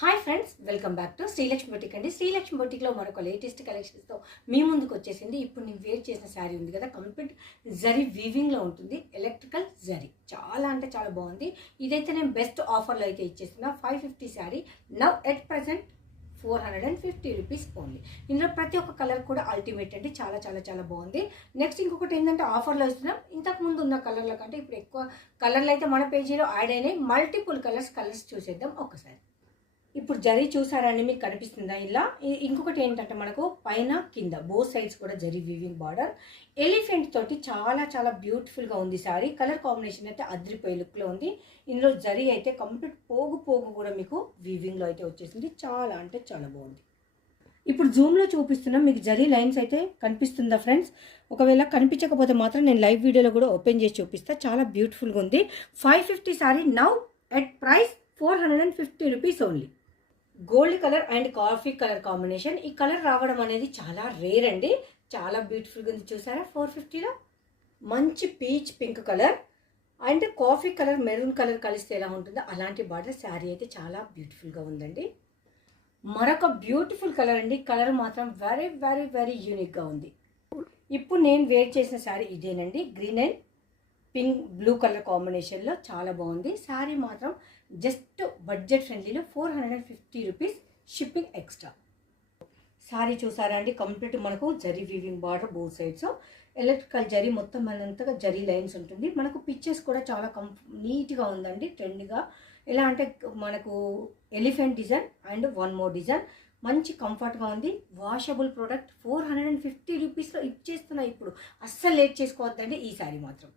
Hi friends, welcome back to Srilakshmi boutique అండి. శ్రీలక్ష్మి బొటిక్లో మరొక latest కలెక్షన్స్తో మీ ముందుకు వచ్చేసింది. ఇప్పుడు నేను వేర్ చేసిన శారీ ఉంది కదా, కంప్లీట్ జరీ వీవింగ్లో ఉంటుంది. ఎలక్ట్రికల్ జరీ చాలా అంటే చాలా బాగుంది. ఇదైతే నేను బెస్ట్ ఆఫర్లో అయితే ఇచ్చేస్తున్నా. 550 sari now at present 450 rupees only. ఇందులో ప్రతి ఒక్క కలర్ కూడా అల్టిమేట్ అండి, చాలా చాలా చాలా బాగుంది. నెక్స్ట్ ఇంకొకటి ఏంటంటే ఆఫర్లో ఇస్తున్నాం. ఇంతకు ముందు ఉన్న కలర్ల కంటే ఇప్పుడు ఎక్కువ కలర్లు అయితే మన పేజీలో యాడ్ అయినాయి. మల్టిపుల్ కలర్స్ చూసేద్దాం ఒక్కసారి. ఇప్పుడు జరీ చూసారండి, మీకు కనిపిస్తుందా ఇలా. ఇంకొకటి ఏంటంటే మనకు పైన కింద బోత్ సైడ్స్ కూడా జరీ వీవింగ్ బార్డర్ ఎలిఫెంట్ తోటి చాలా చాలా బ్యూటిఫుల్గా ఉంది శారీ. కలర్ కాంబినేషన్ అయితే అద్రిపోయే లుక్లో ఉంది. ఇందులో జరీ అయితే కంప్లీట్ పోగు కూడా మీకు వీవింగ్లో అయితే వచ్చేసింది. చాలా అంటే చాలా బాగుంది. ఇప్పుడు జూమ్లో చూపిస్తున్నా, మీకు జరీ లైన్స్ అయితే కనిపిస్తుందా ఫ్రెండ్స్? ఒకవేళ కనిపించకపోతే మాత్రం నేను లైవ్ వీడియోలో కూడా ఓపెన్ చేసి చూపిస్తా. చాలా బ్యూటిఫుల్గా ఉంది. 550 sari now at price 450 rupees only. Gold colour and coffee colour combination. ఈ కలర్ రావడం అనేది చాలా రేర్ అండి. చాలా బ్యూటిఫుల్గా ఉంది. చూసారా 450లో మంచి peach pink colour and coffee colour maroon colour కలిస్తే ఎలా ఉంటుందో అలాంటి బార్డర్. శారీ అయితే చాలా బ్యూటిఫుల్గా ఉందండి. మరొక బ్యూటిఫుల్ కలర్ అండి. కలర్ మాత్రం వెరీ వెరీ వెరీ యూనిక్గా ఉంది. ఇప్పుడు నేను వేర్ చేసిన శారీ ఇదేనండి. Green and pink blue colour కాంబినేషన్లో చాలా బాగుంది. శారీ మాత్రం జస్ట్ బడ్జెట్ ఫ్రెండ్లీలో 450 రూపీస్, షిప్పింగ్ ఎక్స్ట్రా. శారీ చూసారా అండి, కంప్లీట్ మనకు zari weaving border both sides. Electrical zari మొత్తం అంతగా జరీ లైన్స్ ఉంటుంది. మనకు పిక్చర్స్ కూడా చాలా నీట్గా ఉందండి, ట్రెండ్గా. ఎలా అంటే మనకు elephant design and one more design. మంచి కంఫర్ట్గా ఉంది. వాషబుల్ ప్రోడక్ట్ 450 రూపీస్లో ఇచ్చేస్తున్నా. ఇప్పుడు అస్సలు లేట్ చేసుకోవద్దండి ఈ శారీ మాత్రం.